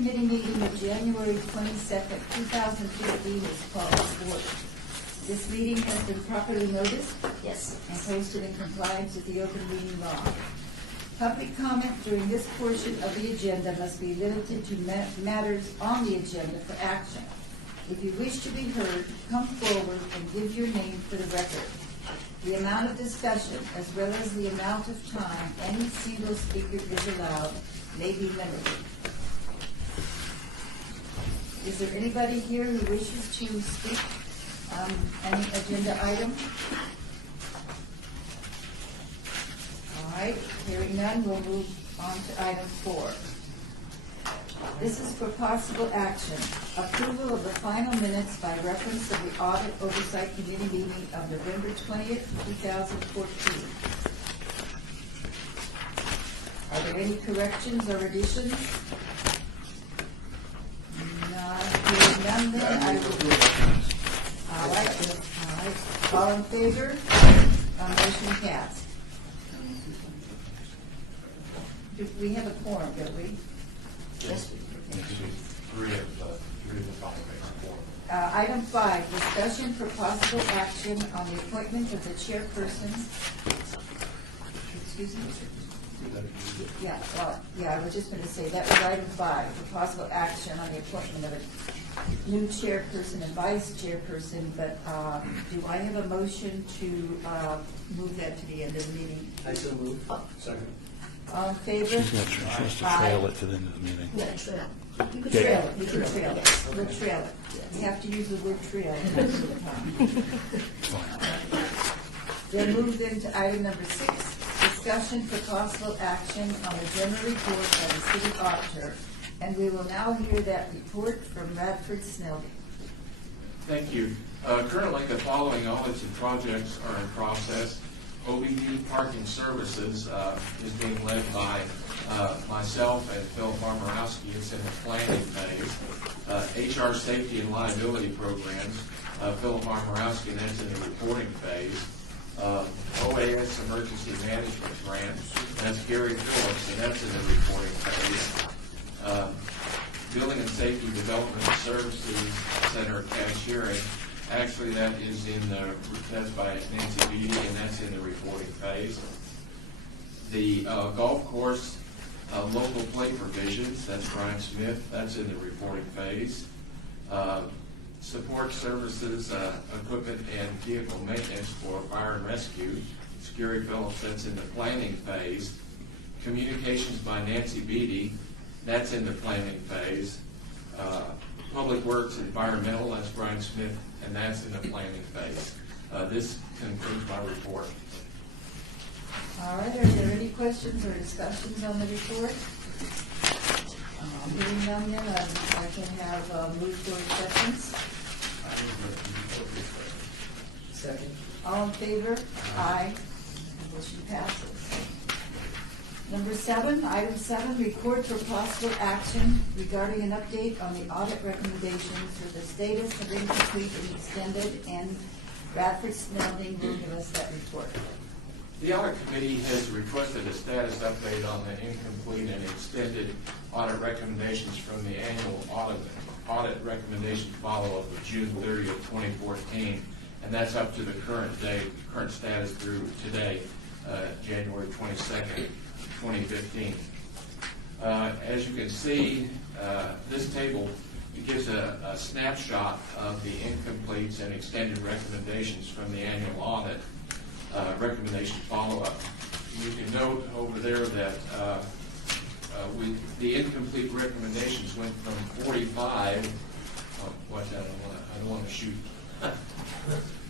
Committee meeting of January 22nd, 2015 is called to order. This meeting has been properly noticed? Yes. And posted in compliance with the open meeting law. Public comment during this portion of the agenda must be limited to matters on the agenda for action. If you wish to be heard, come forward and give your name for the record. The amount of discussion, as well as the amount of time any single speaker is allowed, may be limited. Is there anybody here who wishes to speak on any agenda item? All right, hearing none, we'll move on to item 4. This is for possible action. Approval of the final minutes by reference of the Audit Oversight Committee meeting of November 20th, 2014. Are there any corrections or additions? Hearing none, then I will. All right. All in favor? Motion passed. We have a quorum, don't we? Yes. Three of the five make a quorum. Item 5, discussion for possible action on the appointment of the chairperson. Excuse me? I was just going to say, that was item 5, for possible action on the appointment of a new chairperson and vice chairperson, but do I have a motion to move that to the end of the meeting? I so move. Second. All in favor? She has to trail it to the end of the meeting. Yeah, trail. You can trail it, you can trail it, we'll trail it. You have to use the word trail most of the time. Then move into item number 6, discussion for possible action on the general report by the city auditor. And we will now hear that report from Radford Snelling. Thank you. Currently, the following audits and projects are in process. OBD Parking Services is being led by myself and Phil Marmarowski. It's in the planning phase. HR Safety and Liability Programs, Philip Marmarowski, and that's in the reporting phase. OAS Emergency Management Grant, that's Gary Phillips, and that's in the reporting phase. Building and Safety Development Services Center cashiering, actually that is that's by Nancy Beatty, and that's in the reporting phase. The golf course local plate provisions, that's Brian Smith, that's in the reporting phase. Support services, equipment and vehicle maintenance for fire and rescue, it's Gary Phillips, that's in the planning phase. Communications by Nancy Beatty, that's in the planning phase. Public Works Environmental, that's Brian Smith, and that's in the planning phase. This concludes my report. All right, are there any questions or discussions on the report? Hearing none, then I can have move for acceptance. Second. All in favor? Aye. Motion passes. Number 7, item 7, report for possible action regarding an update on the audit recommendations for the status of incomplete and extended, and Radford Snelling will give us that report. The Audit Committee has requested a status update on the incomplete and extended audit recommendations from the annual audit recommendation follow-up of June 30th, 2014, and that's up to the current status through today, January 22nd, 2015. As you can see, this table gives a snapshot of the incompletes and extended recommendations from the annual audit recommendation follow-up. You can note over there that the incomplete recommendations went from 45. I don't want to shoot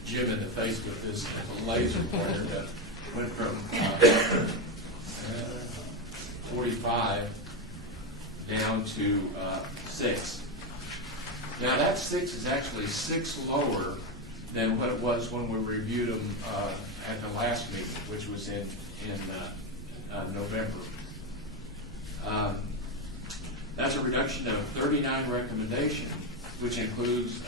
Jim in the face with this laser pointer. That went from 45 down to 6. Now that 6 is actually 6 lower than what it was when we reviewed them at the last meeting, which was in November. That's a reduction of 39 recommendations, which includes,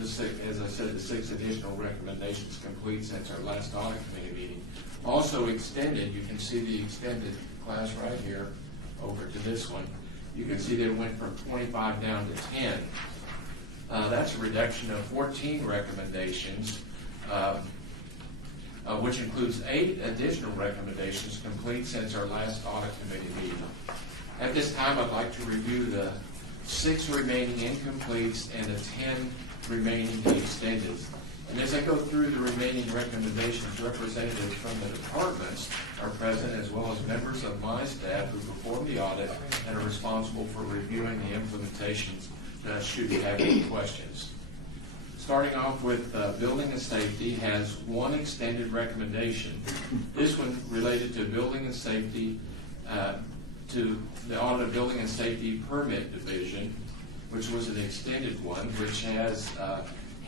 as I said, the 6 additional recommendations complete since our last audit committee meeting. Also extended, you can see the extended class right here over to this one. you can see that it went from 25 down to 10. That's a reduction of 14 recommendations, which includes 8 additional recommendations complete since our last audit committee meeting. At this time, I'd like to review the 6 remaining incompletes and the 10 remaining extended. And as I go through the remaining recommendations, representatives from the departments are present, as well as members of my staff who perform the audit and are responsible for reviewing the implementations, should you have any questions. Starting off with building and safety has 1 extended recommendation. This one related to building and safety, to the audit of building and safety permit division, which was an extended one, which has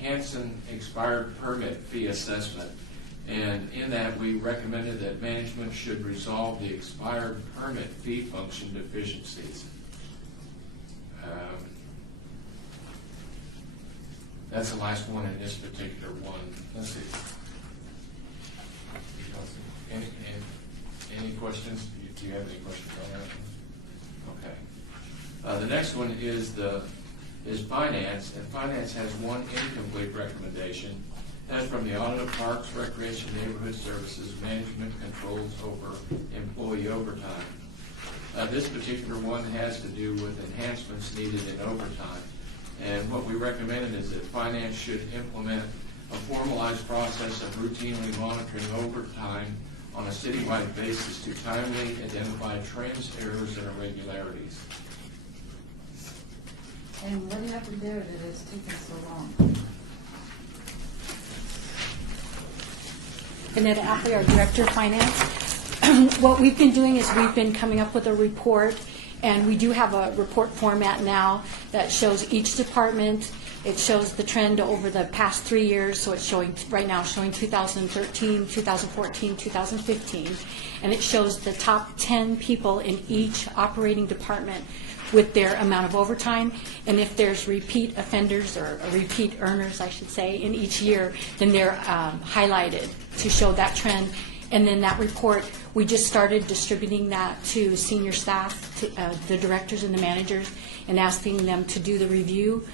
Hanson expired permit fee assessment. And in that, we recommended that management should resolve the expired permit fee function deficiencies. That's the last one in this particular one. Let's see. Any questions? Do you have any questions on that? Okay. The next one is finance, and finance has 1 incomplete recommendation. That's from the audit of parks, recreation, neighborhood services, management controls over employee overtime. This particular one has to do with enhancements needed in overtime. And what we recommended is that finance should implement a formalized process of routinely monitoring overtime on a citywide basis to timely identify trends, errors, and irregularities. And what happened there that it's taken so long? Vanetta Appley, our Director of Finance. What we've been doing is we've been coming up with a report, and we do have a report format now that shows each department. It shows the trend over the past 3 years, so it's showing right now showing 2013, 2014, 2015, and it shows the top 10 people in each operating department with their amount of overtime, and if there's repeat offenders or repeat earners, I should say, in each year, then they're highlighted to show that trend. And then that report, we just started distributing that to senior staff, to, the directors and the managers, and asking them to do the review.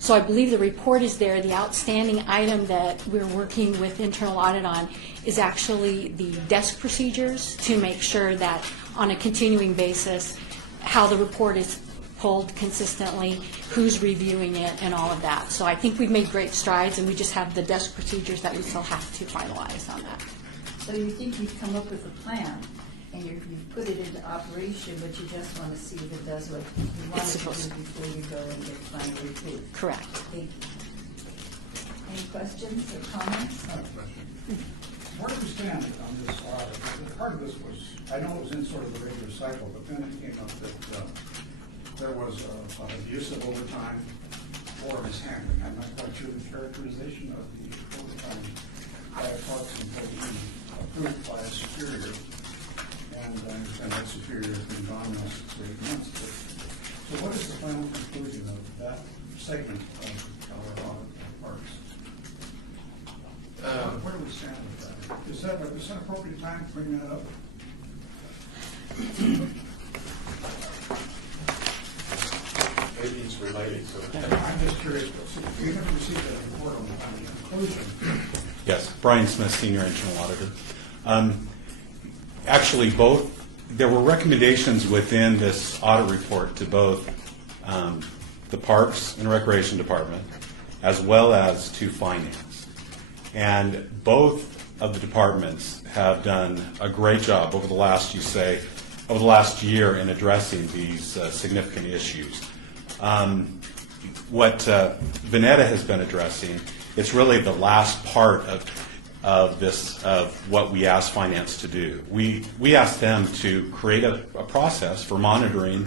So I believe the report is there. The outstanding item that we're working with internal audit on is actually the desk procedures to make sure that on a continuing basis how the report is pulled consistently, who's reviewing it, and all of that. So I think we've made great strides, and we just have the desk procedures that we still have to finalize on that. So you think you've come up with a plan, and you've put it into operation, but you just want to see if it does what you want it to do before you go and get final report. Correct. Thank you. Any questions or comments? Where do we stand on this audit? Part of this was, I know it was in sort of the regular cycle, but then it came up that there was an abuse of overtime or mishandling. I'm not quite sure the characterization of the overtime by a parks employee approved by a superior. And I understand that superior has been gone now 6 or 8 months. So what is the final conclusion of that segment of our audit of parks? Where do we stand with that? Is that an appropriate time to bring that up? Maybe it's related to it. I'm just curious, we haven't received a report on the conclusion. Yes, Brian Smith, Senior Internal Auditor. Actually, there were recommendations within this audit report to both the Parks and Recreation Department as well as to Finance. And both of the departments have done a great job over the last year in addressing these significant issues. What Vanetta has been addressing, it's really the last part of what we asked Finance to do. We asked them to create a process for monitoring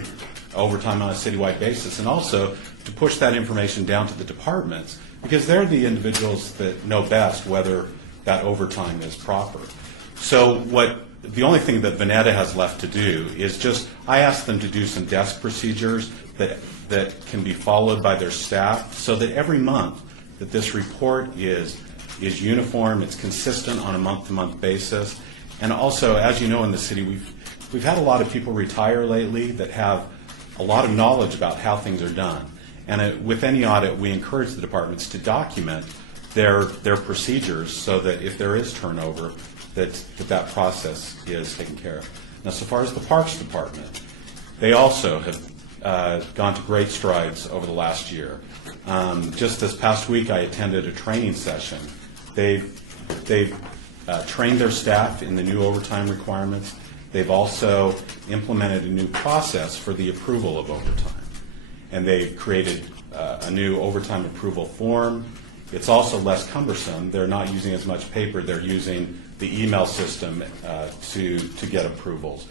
overtime on a citywide basis, and also to push that information down to the departments, because they're the individuals that know best whether that overtime is proper. So the only thing that Vanetta has left to do is I asked them to do some desk procedures that can be followed by their staff, so that every month that this report is uniform, it's consistent on a month-to-month basis. And also, as you know, in the city, we've had a lot of people retire lately that have a lot of knowledge about how things are done. And with any audit, we encourage the departments to document their procedures so that if there is turnover, that process is taken care of. Now, so far as the Parks Department, they also have gone to great strides over the last year. Just this past week, I attended a training session. They've trained their staff in the new overtime requirements. They've also implemented a new process for the approval of overtime. And they've created a new overtime approval form. It's also less cumbersome. They're not using as much paper. They're using the email system to get approvals.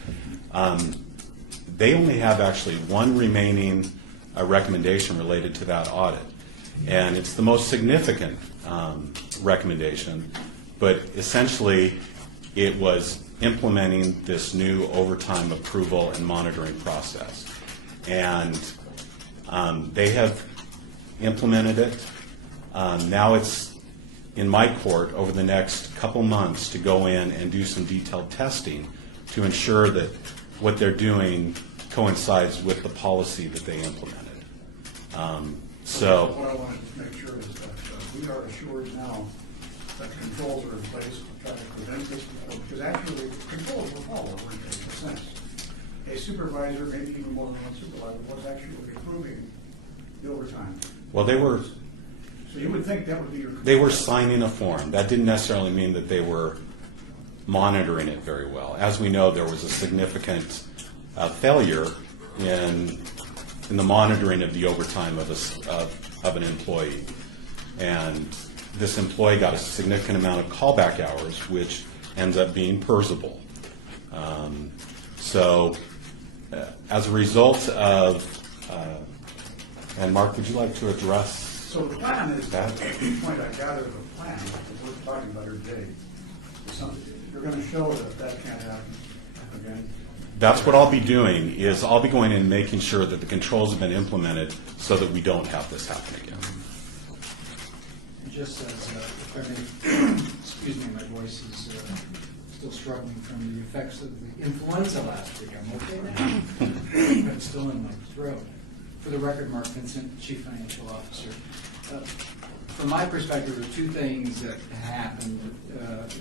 They only have actually one remaining recommendation related to that audit. And it's the most significant recommendation, but essentially it was implementing this new overtime approval and monitoring process. And they have implemented it. Now it's in my court over the next couple months to go in and do some detailed testing to ensure that what they're doing coincides with the policy that they implemented. So what I wanted to make sure is that we are assured now that controls are in place to try to prevent this, because actually controls were followed, weren't they, in a sense. A supervisor, maybe even more than one supervisor, was actually approving the overtime. well, they were So you would think that would be your. They were signing a form. That didn't necessarily mean that they were monitoring it very well. As we know, there was a significant failure in the monitoring of the overtime of an employee. And this employee got a significant amount of callback hours, which ends up being PERSable. As a result of, and Mark, would you like to address? So the plan is, at the point I gather the plan, that we're talking about here today, is something, you're going to show that can't happen again. That's what I'll be doing, is I'll be going in and making sure that the controls have been implemented so that we don't have this happen again. Just as, if I may, excuse me, my voice is still struggling from the effects of the influenza last week. I'm okay now, but it's still in my throat. For the record, Mark Vincent, Chief Financial Officer. From my perspective, there are two things that happened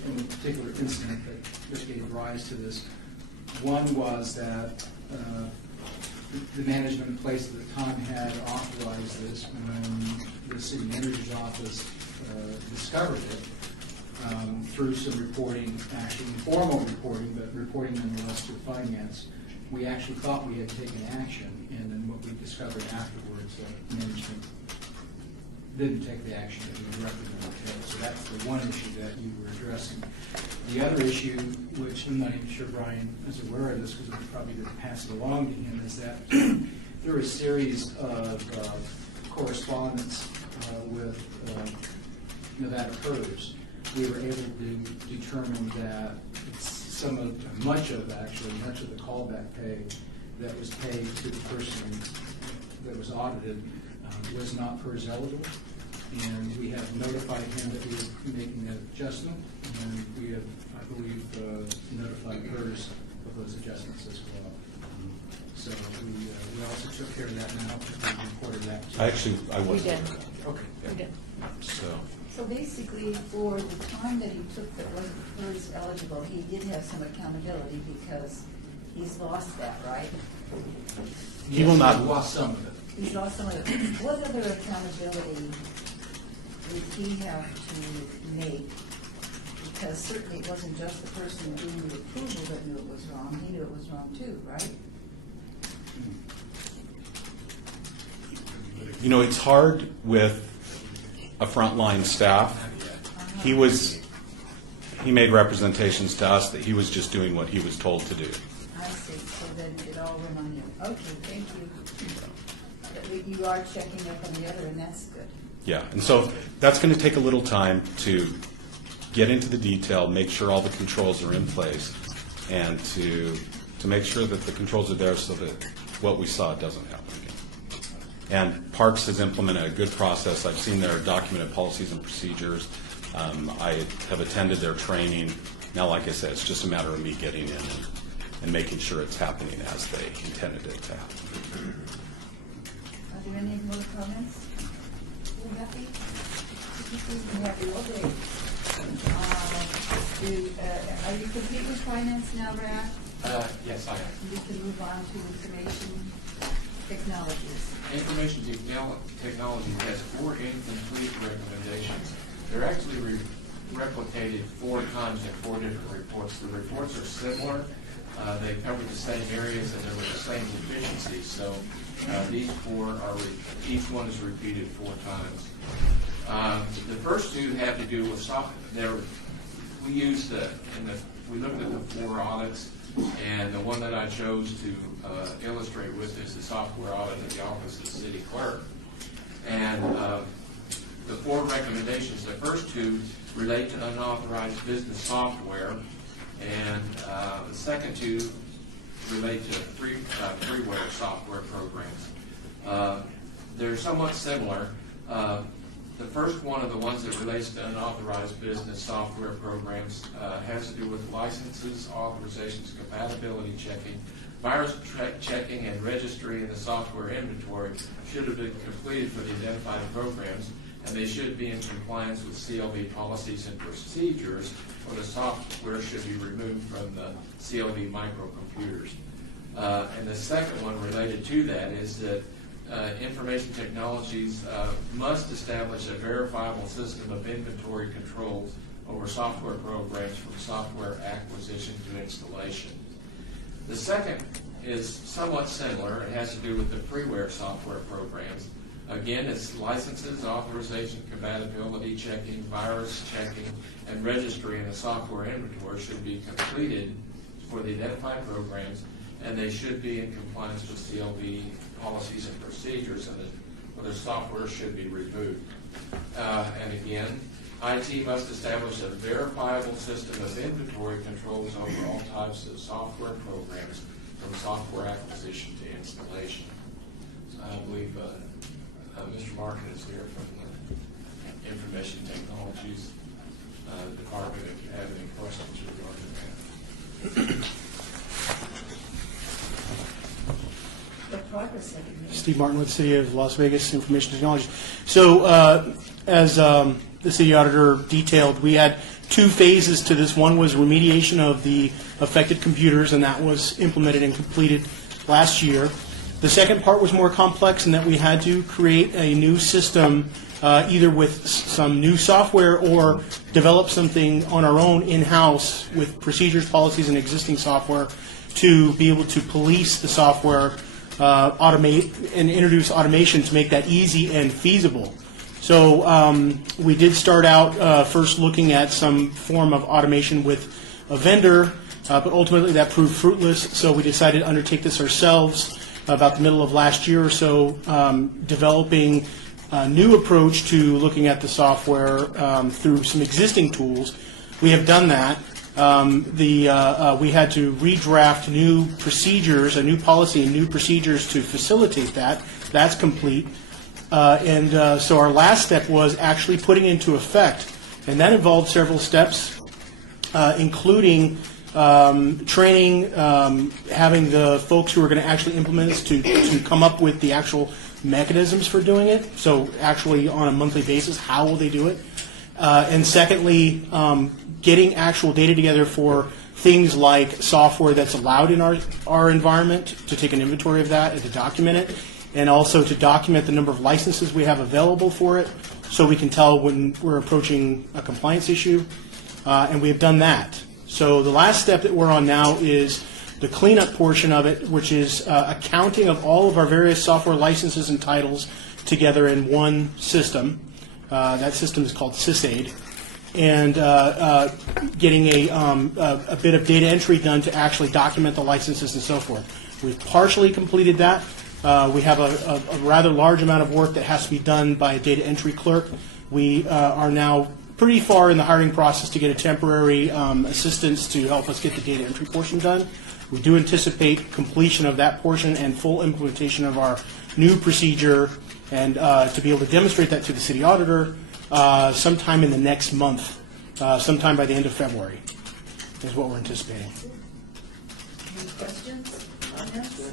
in the particular incident that gave rise to this. One was that the management in place at the time had authorized this when the city manager's office discovered it through some reporting, actually informal reporting, but reporting nonetheless to finance. We actually thought we had taken action, and then what we discovered afterwards, management didn't take the action that we recommended. So that's the one issue that you were addressing. The other issue, which I'm not even sure Brian is aware of this because we probably didn't pass it along to him, is that there are a series of correspondence with that occurs. We were able to determine that much of the callback pay that was paid to the person that was audited was not PERS eligible, and we have notified him that we are making that adjustment, and we have, I believe, notified PERS of those adjustments as well. So we also took care of that now, we reported that. I We wasn't. did. Okay. We did. So basically, for the time that he took that wasn't PERS eligible, he did have some accountability because he's lost that, right? He will not. We lost some of it. He's lost some of it. What other accountability would he have to make? Because certainly it wasn't just the person doing the approval that knew it was wrong, he knew it was wrong too, right? You know, it's hard with a frontline staff. He made representations to us that he was just doing what he was told to do. I see, so then it all went on him. Okay, thank you. But you are checking up on the other, and that's good. Yeah, and so that's going to take a little time to get into the detail, make sure all the controls are in place, and to make sure that the controls are there so that what we saw doesn't happen again. And Parks has implemented a good process. I've seen their documented policies and procedures. I have attended their training. Now, like I said, it's just a matter of me getting in and making sure it's happening as they intended it to happen. Are there any more comments? You happy? You happy, okay. Are you complete with finance now, Brad? Yes, I am. We can move on to information technologies. Information technology has 4 incomplete recommendations. They're actually replicated 4 times in 4 different reports. The reports are similar. They cover the same areas and there were the same deficiencies. So these 4 are, each one is repeated 4 times. The first 2 have to do with software. We used we looked at the 4 audits, and the one that I chose to illustrate with is the software audit of the Office of the City Clerk. And the 4 recommendations, the first 2 relate to unauthorized business software, and the second 2 relate to freeware software programs. They're somewhat similar. The first one of the ones that relates to unauthorized business software programs has to do with licenses, authorizations, compatibility checking, virus checking, and registry in the software inventory should have been completed for the identified programs, and they should be in compliance with CLV policies and procedures, or the software should be removed from the CLV microcomputers. And the second one related to that is that information technologies must establish a verifiable system of inventory controls over software programs from software acquisition to installation. The second is somewhat similar. It has to do with the freeware software programs. Again, it's licenses, authorization, compatibility checking, virus checking, and registry in the software inventory should be completed for the identified programs, and they should be in compliance with CLV policies and procedures, and the software should be removed. And again, IT must establish a verifiable system of inventory controls over all types of software programs from software acquisition to installation. So I believe Mr. Martin is here from the Information Technologies Department if you have any questions regarding that. Steve Martin with the City of Las Vegas Information Technology. So as the city auditor detailed, we had 2 phases to this. One was remediation of the affected computers, and that was implemented and completed last year. The second part was more complex in that we had to create a new system, either with some new software or develop something on our own in-house with procedures, policies, and existing software to be able to police the software, automate and introduce automation to make that easy and feasible. So we did start out first looking at some form of automation with a vendor, but ultimately that proved fruitless, so we decided to undertake this ourselves about the middle of last year or so, developing a new approach to looking at the software through some existing tools. We have done that. We had to redraft new procedures, a new policy and new procedures to facilitate that. That's complete. So our last step was actually putting into effect, and that involved several steps, including training, having the folks who are going to actually implement this to come up with the actual mechanisms for doing it. So actually on a monthly basis, how will they do it? And secondly, getting actual data together for things like software that's allowed in our environment, to take an inventory of that and to document it, and also to document the number of licenses we have available for it so we can tell when we're approaching a compliance issue. And we have done that. So the last step that we're on now is the cleanup portion of it, which is accounting of all of our various software licenses and titles together in one system. That system is called SysAid. And getting a bit of data entry done to actually document the licenses and so forth. We've partially completed that. We have a rather large amount of work that has to be done by a data entry clerk. We are now pretty far in the hiring process to get a temporary assistance to help us get the data entry portion done. We do anticipate completion of that portion and full implementation of our new procedure, and to be able to demonstrate that to the city auditor sometime in the next month, sometime by the end of February is what we're anticipating. questions on this?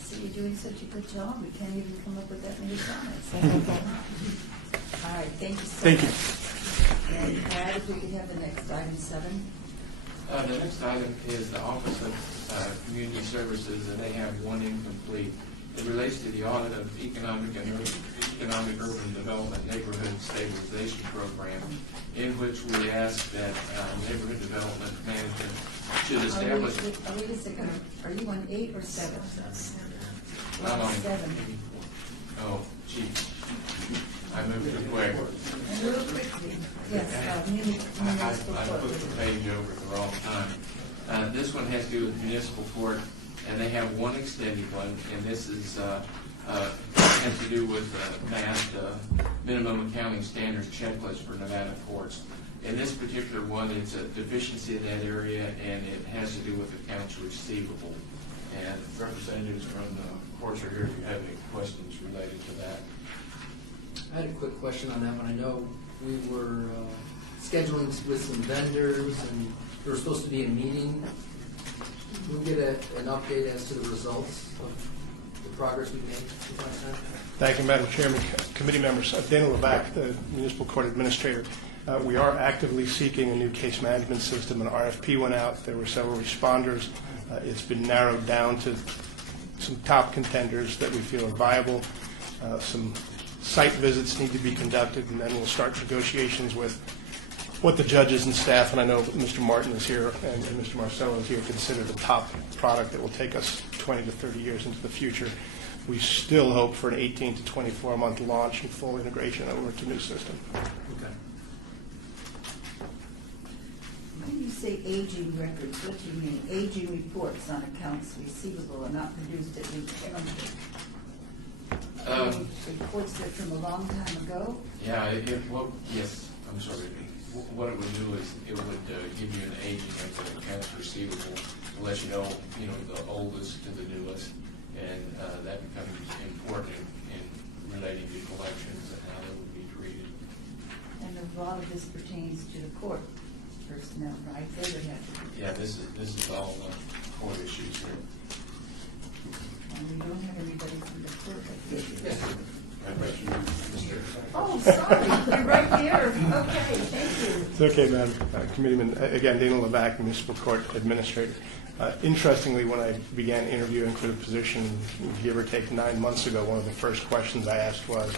See, you're doing such a good job, we can't even come up with that many comments. All right, thank you so Thank you. much. And Brad, if we could have the next item 7. The next item is the Office of Community Services, and they have one incomplete. It relates to the audit of economic urban development neighborhood stabilization program, in which we ask that neighborhood development management should establish. Wait a second, are you on 8 or 7? I'm on 7. Oh, geez. I moved too quick. And real quickly, yes, I municipal put court. the page over at the wrong time. This one has to do with municipal court, and they have one extended one, and this is has to do with minimum accounting standards checklist for Nevada courts. In this particular one, it's a deficiency in that area, and it has to do with accounts receivable. And representatives from the courts are here if you have any questions related to that. I had a quick question on that one. I know we were scheduling with some vendors, and there was supposed to be a meeting. Can we get an update as to the results of the progress we've made since last time? Thank you, Madam Chairman, committee members. Dana Levac, the Municipal Court Administrator. We are actively seeking a new case management system. An RFP went out. There were several responders. It's been narrowed down to some top contenders that we feel are viable. Some site visits need to be conducted, and then we'll start negotiations with what the judges and staff, and I know Mr. Martin is here and Mr. Marcello is here, consider the top product that will take us 20 to 30 years into the future. We still hope for an 18 to 24-month launch and full integration over to new system. Okay. When you say aging records, what do you mean? Aging reports on accounts receivable are not produced at the county? Reports that from a long time ago? Yeah, yes, I'm sorry. What it would do is it would give you an aging of the accounts receivable, to let you know the oldest to the newest, and that becomes important in relating to collections and how they would be treated. And a lot of this pertains to the court personnel, right? They would have to. Yeah, this is all court issues here. And we don't have anybody from the court. Mr. Oh, sorry, you're right there. Okay, thank you. It's okay, Madam Committeeman. Again, Dana Levac, Municipal Court Administrator. Interestingly, when I began interviewing for the position, give or take 9 months ago, one of the first questions I asked was,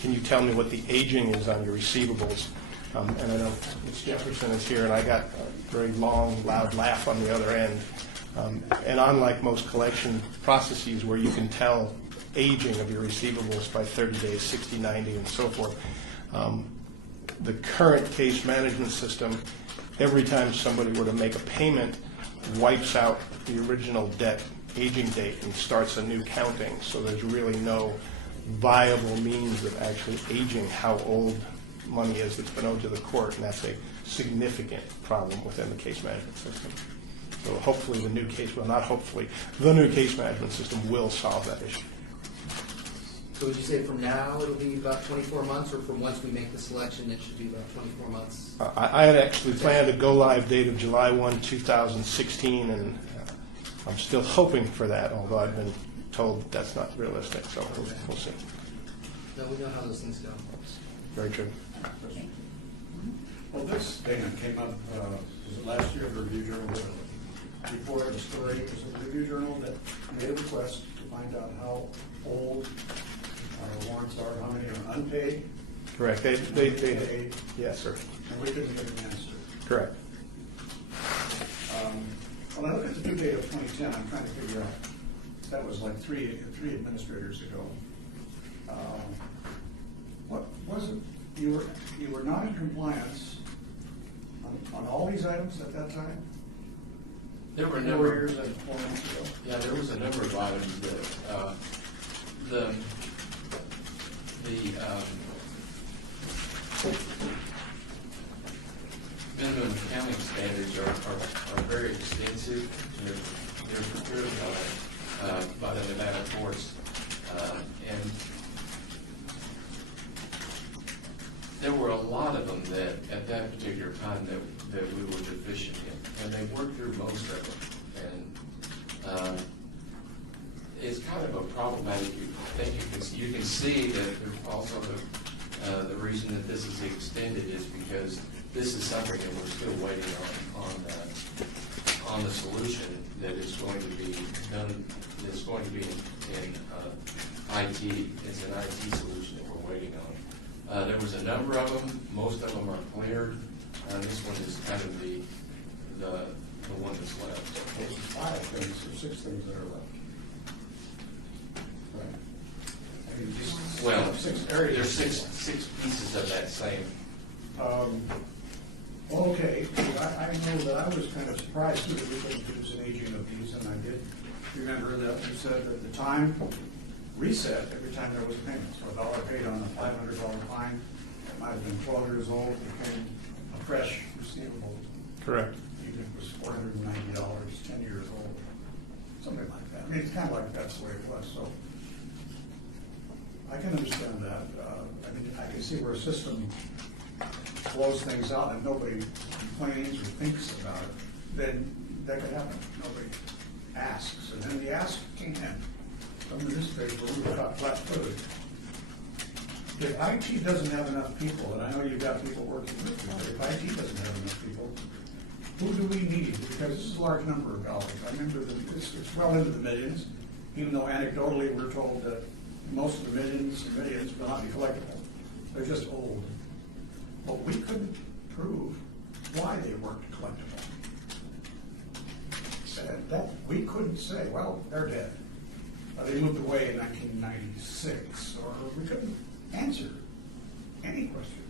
can you tell me what the aging is on your receivables? And I know Ms. Jefferson is here, and I got a very long, loud laugh on the other end. And unlike most collection processes where you can tell aging of your receivables by 30 days, 60, 90, and so forth, the current case management system, every time somebody were to make a payment, wipes out the original debt aging date and starts a new counting. So there's really no viable means of actually aging how old money is that's been owed to the court, and that's a significant problem within the case management system. So hopefully the new case, well, not hopefully, the new case management system will solve that issue. So would you say from now it'll be about 24 months, or from once we make the selection it should be about 24 months? I had actually planned a go-live date of July 1, 2016, and I'm still hoping for that, although I've been told that's not realistic, so we'll see. No, we know how those things go. Very true. Well, this, Dana, came up, was it last year, the Review Journal, before the story, it was a Review Journal that made a request to find out how old our warrants are, how many are unpaid. Correct. They yes, sir. And we couldn't get an answer. Correct. When I look at the due date of 2010, I'm trying to figure out, that was like three administrators ago. What was it? You were not in compliance on all these items at that time? There were a 4 number. years and 4 months ago? Yeah, there was a number of items that the minimum accounting standards are very extensive. They're prepared by the Nevada courts, and there were a lot of them that at that particular time that we were deficient in, and they worked through most of them. And is kind of a problematic thing. You can see that also the reason that this is extended is because this is something that we're still waiting on the solution that is going to be done. That's going to be in IT. It's an IT solution that we're waiting on. There was a number of them. Most of them are cleared. This one is kind of the one that's left. There's 5 things or 6 things that are left. Right. I mean, just Well, 6 areas. there's six pieces of that same. Okay, I know that I was kind of surprised too that we couldn't produce an aging of these, and I did remember that you said that the time reset every time there was a payment. So $1 paid on a $500 fine, it might have been 12 years old, became a fresh receivable. Correct. Even if it was $490, 10 years old, something like that. I mean, it's kind of like that's the way it was, so I can understand that. I mean, I can see where a system blows things out and nobody complains or thinks about it, then that could happen. Nobody asks, and then the ask came in. From this stage where we got flat-footed. If IT doesn't have enough people, and I know you've got people working with you, but if IT doesn't have enough people, who do we need? Because this is a large number of dollars. I remember that it's well into the millions, even though anecdotally we're told that most of the millions and millions will not be collectible. They're just old. But we couldn't prove why they weren't collectible. And that we couldn't say, well, they're dead. They moved away in 1996, or we couldn't answer any question.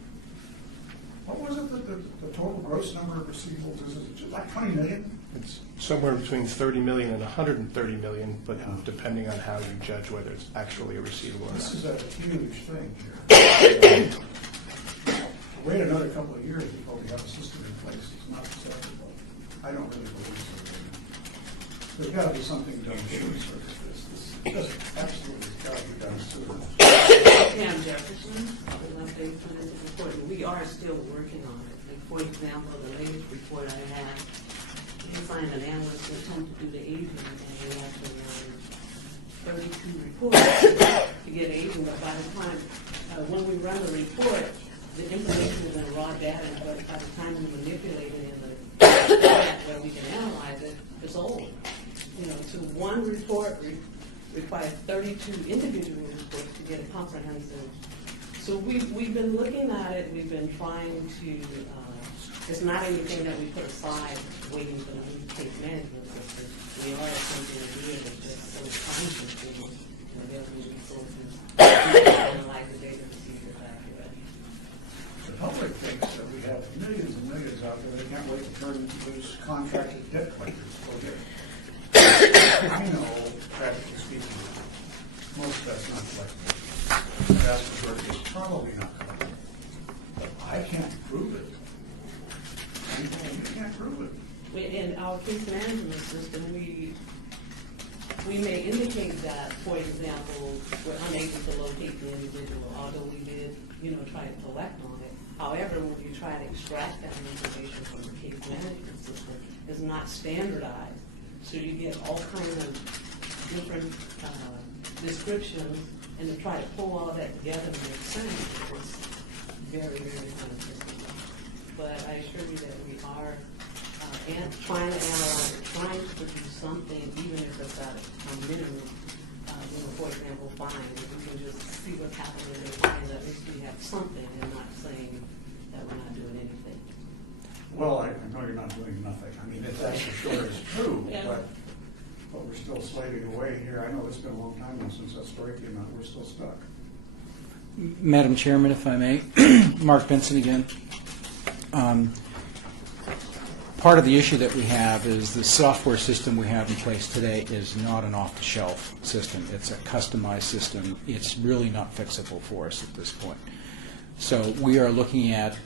What was it that the total gross number of receivables is? Is it just like 20 million? It's somewhere between 30 million and 130 million, but depending on how you judge whether it's actually a receivable or This is not. a huge thing here. Wait another couple of years before we have a system in place. It's not acceptable. I don't really believe so. There's got to be something done to service this. This just absolutely got to be done sooner. Pam Jefferson, with an update for this report. We are still working on it. Like, for example, the latest report I had, we find an analyst that come to do the aging, and they have to run 32 reports to get aging. But by the time, when we run the report, the information is in raw data, but by the time we manipulate it in the format where we can analyze it, it's old. So one report requires 32 individual reports to get a comprehensive. So we've been looking at it. We've been trying to. It's not anything that we put aside waiting for the new case management system. We are attempting to do it. It's just so time consuming. There'll be resources to analyze the data to see if it's accurate. The public thinks that we have millions and millions out there. They can't wait to turn those contracted debt collectors. Okay. I know, practically speaking, most of that's not collectible. The vast majority is probably not collectible. But I can't prove it. You can't prove it. In our case management system, we may indicate that, for example, we're unable to locate the individual, although we did, try to collect on it. However, when you try to extract that information from the case management system, it's not standardized. So you get all kinds of different descriptions, and to try to pull all that together and make sense, it's very, very kind of difficult. But I assure you that we are trying to analyze it, trying to produce something, even if it's at a minimum. For example, fine, if we can just see what's happening and find at least we have something and not saying that we're not doing anything. Well, I know you're not doing nothing. I mean, that's for sure is true, Yeah. but we're still slaving away here. I know it's been a long time now since that story came out. We're still stuck. Madam Chairman, if I may, Mark Benson again. Part of the issue that we have is the software system we have in place today is not an off-the-shelf system. It's a customized system. It's really not fixable for us at this point. So we are looking at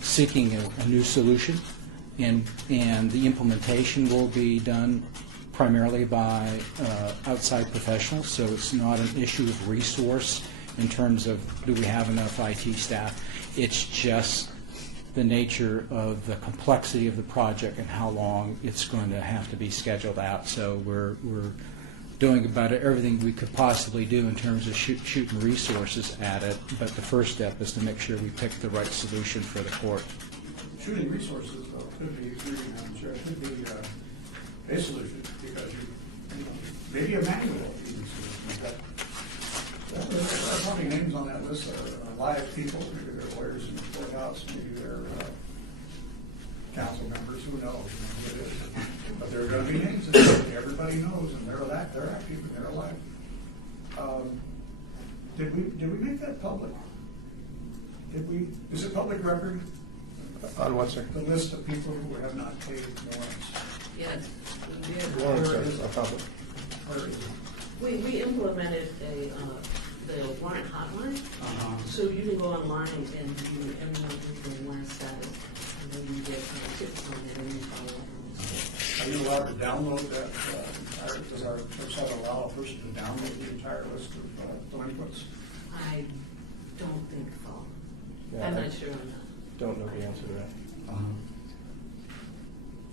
seeking a new solution, and the implementation will be done primarily by outside professionals, so it's not an issue of resource in terms of do we have enough IT staff. It's just the nature of the complexity of the project and how long it's going to have to be scheduled out. So we're doing about everything we could possibly do in terms of shooting resources at it. But the first step is to make sure we pick the right solution for the court. Shooting resources, though, could be, Madam Chair, could be a solution, because you know, maybe a manual even solution. There are probably names on that list that are live people, maybe they're lawyers in the courthouse, maybe they're council members, who knows who it is. But there are going to be names that everybody knows, and they're active and they're alive. Did we make that public? Is it public record? On what, sir? The list of people who have not paid warrants. Yes, we did. Warrants are public. Where is it? We implemented the warrant hotline, so you can go online and do everyone who's the warrant status, and then you get tips on it and you follow up on it. Are you allowed to download that? Does our website allow a person to download the entire list of delinquents? I don't think so. Yeah, I'm I not sure on that. don't know the answer to that.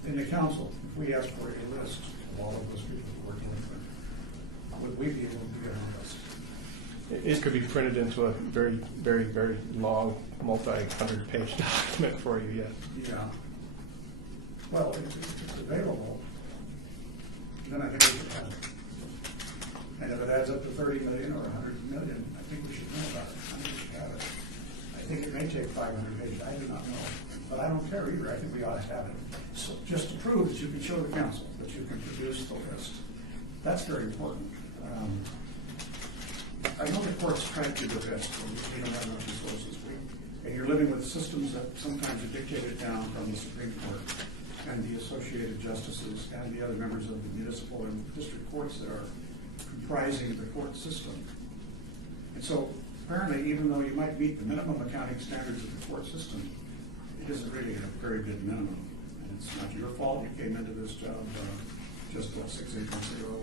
In the council, if we ask for a list of all of those people who were delinquent, would we be able to get on a list? It could be printed into a very, very, very long, multi-hundred-page document for you, yes. Yeah. Well, if it's available, then I think we should have it. And if it adds up to 30 million or 100 million, I think we should know about it. I think we should have it. I think it may take 500 pages. I do not know. But I don't care either. I think we ought to have it. So just to prove that you can show the council that you can produce the list. That's very important. I know the courts try to do their best when you don't have enough resources. And you're living with systems that sometimes are dictated down from the Supreme Court and the associated justices and the other members of the municipal and district courts that are comprising the court system. And so apparently, even though you might meet the minimum accounting standards of the court system, it isn't really a very good minimum. And it's not your fault. You came into this job just 6 months ago.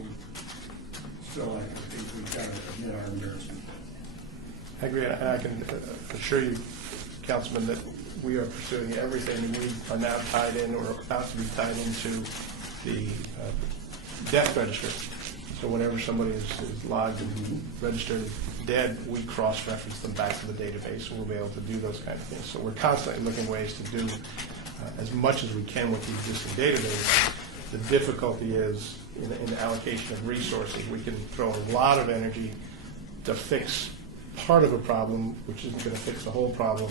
Still, I think we've got to admit our embarrassment. I agree, and I can assure you, Councilman, that we are pursuing everything. We are now tied in, or about to be tied into the death register. So whenever somebody is logged and registered dead, we cross-reference them back to the database, and we'll be able to do those kind of things. So we're constantly looking ways to do as much as we can with the existing database. The difficulty is in the allocation of resources. We can throw a lot of energy to fix part of a problem, which isn't going to fix the whole problem,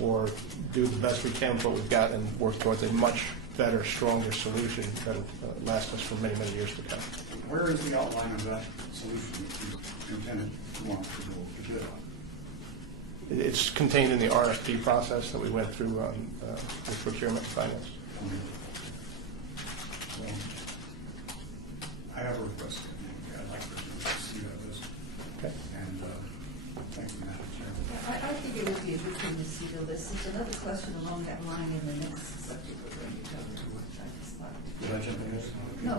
or do the best we can with what we've got and work towards a much better, stronger solution that will last us for many, many years to come. Where is the outline of that solution that you intended to want to go to bid on? It's contained in the RFP process that we went through with procurement and finance. Well, I have a request. I'd like to see that list. Okay. And thank you, Madam Chair. I think it would be a good thing to see the list. There's another question along that line in the next subject we're going to cover. I just thought. Did I jump in here? No,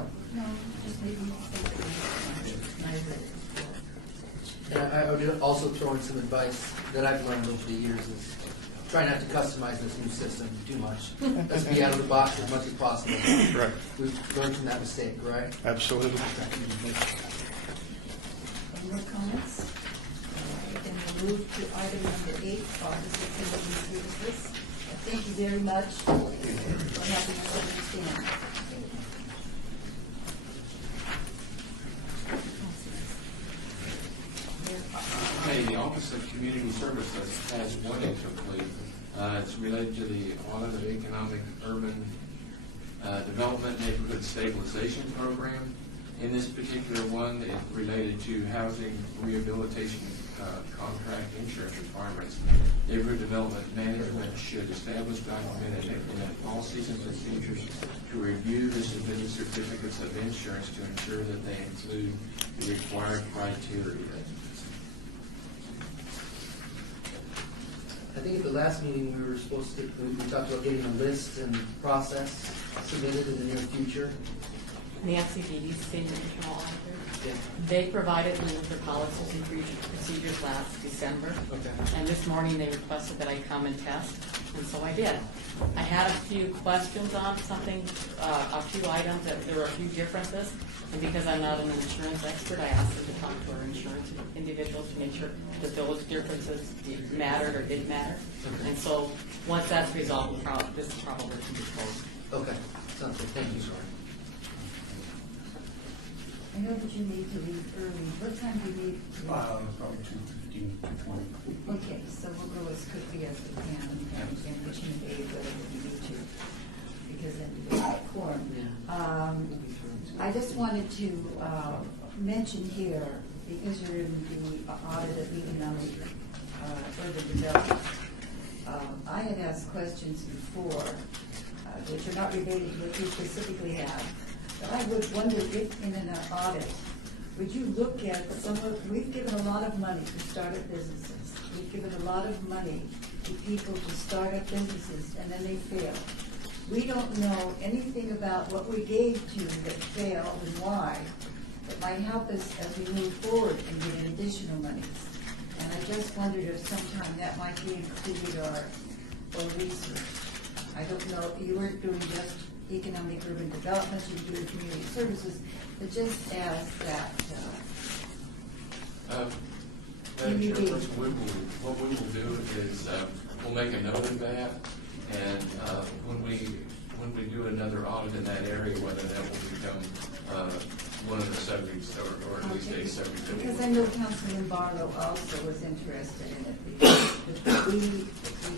just maybe. And I would also throw in some advice that I've learned over the years is try not to customize this new system too much. Let's be out of the box as much as possible. Right. We've learned from that mistake, right? Absolutely. Any more comments? Then we'll move to item number 8, Office of Community Services. Thank you very much for having us understand. Okay, the Office of Community Services has one incomplete. It's related to the Audit of Economic Urban Development Neighborhood Stabilization Program. In this particular one, it related to housing rehabilitation contract insurance requirements. Neighborhood Development Management should establish, document, and implement policies and procedures to review the submitted certificates of insurance to ensure that they include the required criteria. I think at the last meeting we were supposed to, we talked about getting a list and process submitted in the near future. Nancy Beattie, Senior Regional Auditor. Yeah. They provided me with their policies and procedures last December. Okay. And this morning they requested that I come and test. And so I did. I had a few questions on something, a few items, that there were a few differences. And because I'm not an insurance expert, I asked them to talk to our insurance individuals to make sure that those differences mattered or didn't matter. And so once that's resolved, this probably can be closed. Okay, sounds good, thank you, sorry. I know that you need to leave early. What time do you need to leave? Probably 2:15, 2:20. Okay, so we'll go as quickly as we can and put you in Dave whatever we need to, because then we don't have quorum. I just wanted to mention here, because you're in the audit of economic urban development, I had asked questions before, which are not related to what you specifically have. But I would wonder if in an audit, would you look at some of, we've given a lot of money to startup businesses. We've given a lot of money to people to start up businesses, and then they fail. We don't know anything about what we gave to that failed and why. That might help us as we move forward and get additional monies. And I just wondered if sometime that might be included or research. I don't know, you weren't doing just economic urban development, you were doing community services, but just as that. Madam Chairperson, what we will do is we'll make a note of that, and when we do another audit in that area, whether that will become one of the subjects or at least a subject. Because I know Councilman Barlow also was interested in it, because we,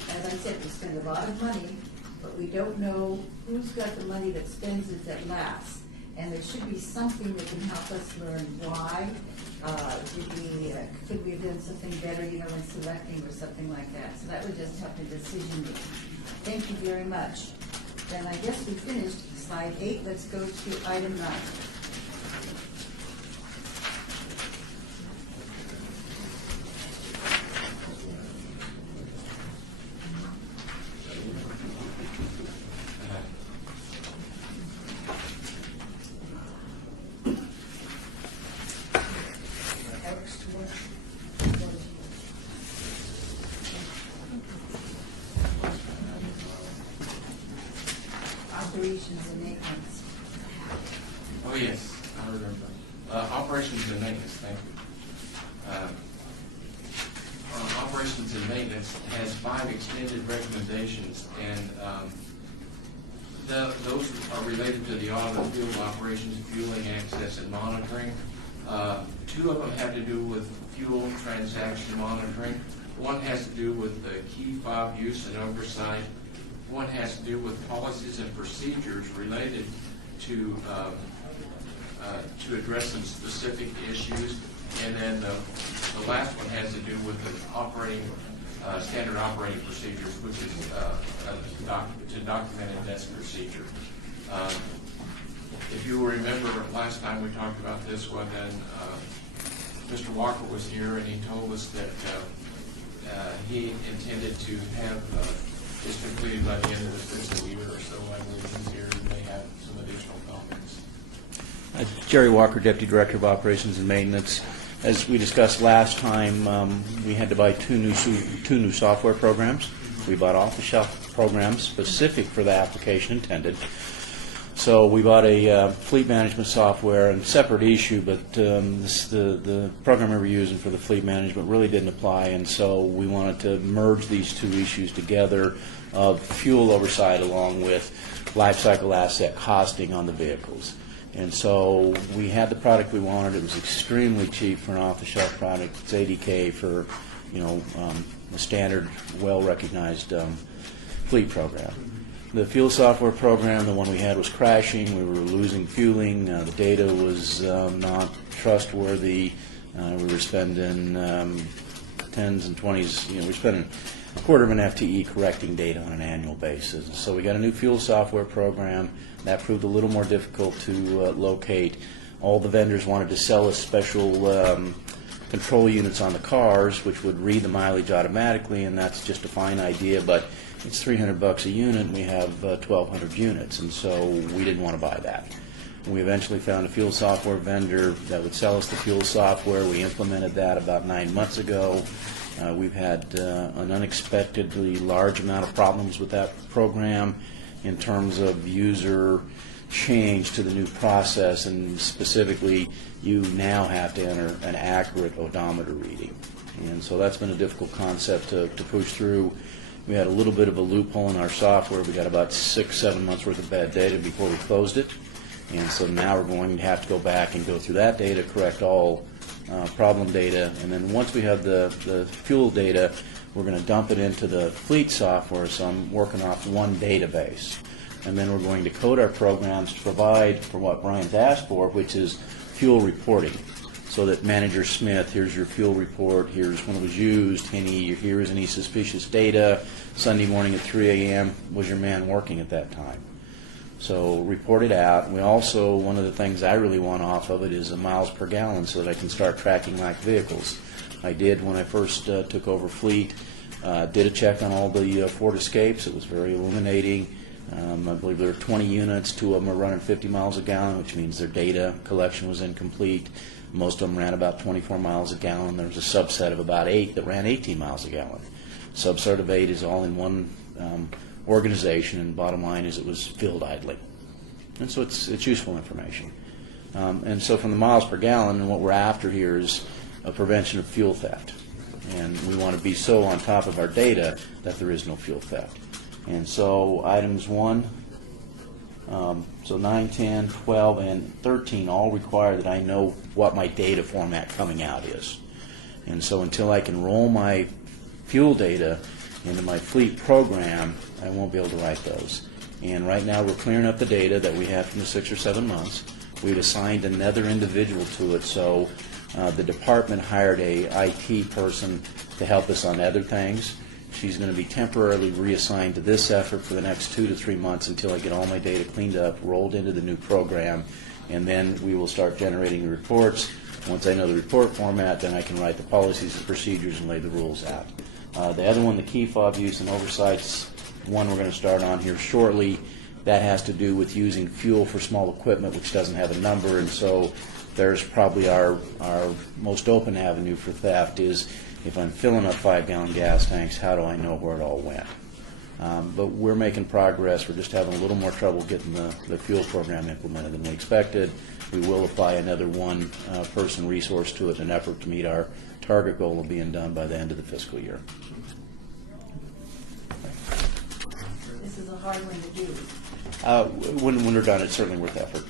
as I said, we spend a lot of money, but we don't know who's got the money that spends it that lasts. And there should be something that can help us learn why. Could we have done something better, in selecting or something like that? So that would just help the decision making. Thank you very much. Then I guess we finished slide 8. Let's go to item 9. Operations and maintenance. Oh, yes, I remember. Operations and maintenance, thank you. Operations and maintenance has 5 extended recommendations, and those are related to the audit of field operations, fueling, access, and monitoring. 2 of them have to do with fuel transaction monitoring. 1 has to do with the key fob use and oversight. 1 has to do with policies and procedures related to address some specific issues, and then the last one has to do with the standard operating procedures, which is to document a desk procedure. If you remember last time we talked about this one, then Mr. Walker was here and he told us that he intended to have is completed by the end of this fiscal year or so. I believe he's here and may have some additional comments. Jerry Walker, Deputy Director of Operations and Maintenance. As we discussed last time, we had to buy two new software programs. We bought off-the-shelf programs specific for the application intended. So we bought a fleet management software, and separate issue, but the program we were using for the fleet management really didn't apply, and so we wanted to merge these 2 issues together of fuel oversight along with life cycle asset costing on the vehicles. And so we had the product we wanted. It was extremely cheap for an off-the-shelf product. It's $80K for, a standard, well-recognized fleet program. The fuel software program, the one we had, was crashing. We were losing fueling. The data was not trustworthy. We were spending tens and 20s. We were spending a quarter of an FTE correcting data on an annual basis. So we got a new fuel software program. That proved a little more difficult to locate. All the vendors wanted to sell us special control units on the cars, which would read the mileage automatically, and that's just a fine idea, but it's $300 a unit, and we have 1,200 units, and so we didn't want to buy that. We eventually found a fuel software vendor that would sell us the fuel software. We implemented that about 9 months ago, We've had an unexpectedly large amount of problems with that program in terms of user change to the new process, and specifically, you now have to enter an accurate odometer reading. And so that's been a difficult concept to push through. We had a little bit of a loophole in our software. We got about 6-7 months worth of bad data before we closed it. And so now we're going to have to go back and go through that data, correct all problem data, and then once we have the fuel data, we're going to dump it into the fleet software, so I'm working off one database. And then we're going to code our programs to provide for what Brian's asked for, which is fuel reporting. So that Manager Smith, here's your fuel report, here's when it was used, here is any suspicious data, Sunday morning at 3 a.m., was your man working at that time? So report it out. We also, one of the things I really want off of it is miles per gallon so that I can start tracking like vehicles. I did when I first took over fleet, did a check on all the Ford Escapes. It was very illuminating. I believe there were 20 units, 2 of them are running 50 miles a gallon, which means their data collection was incomplete. Most of them ran about 24 miles a gallon. There was a subset of about 8 that ran 18 miles a gallon. Subset of 8 is all in one organization, and bottom line is it was filled idly. And so it's useful information. And so from the miles per gallon, and what we're after here is a prevention of fuel theft. And we want to be so on top of our data that there is no fuel theft. And so items 1, so 9, 10, 12, and 13 all require that I know what my data format coming out is. And so until I can roll my fuel data into my fleet program, I won't be able to write those. And right now we're clearing up the data that we have from the 6 or 7 months. We've assigned another individual to it, so the department hired a IT person to help us on other things. She's going to be temporarily reassigned to this effort for the next 2 to 3 months until I get all my data cleaned up, rolled into the new program, and then we will start generating the reports. Once I know the report format, then I can write the policies and procedures and lay the rules out. The other one, the key fob use and oversights, one we're going to start on here shortly. That has to do with using fuel for small equipment, which doesn't have a number, and so there's probably our most open avenue for theft is if I'm filling up 5-gallon gas tanks, how do I know where it all went? But we're making progress. We're just having a little more trouble getting the fuel program implemented than we expected. We will apply another one-person resource to it in an effort to meet our target goal of being done by the end of the fiscal year. This is a hard one to do. When we're done, it's certainly worth the effort.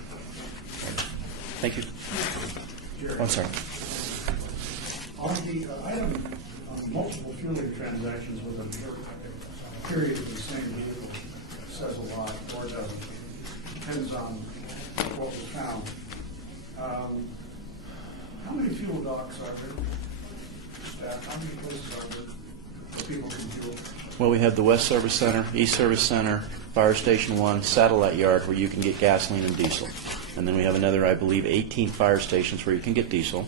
Thank you. I'm sorry. On the item, multiple fueling transactions within a period of the same vehicle says a lot, or doesn't. Depends on what was found. How many fuel docks are there? How many places are there where people can fuel? Well, we have the West Service Center, East Service Center, Fire Station 1, Satellite Yard, where you can get gasoline and diesel. And then we have another, I believe, 18 fire stations where you can get diesel.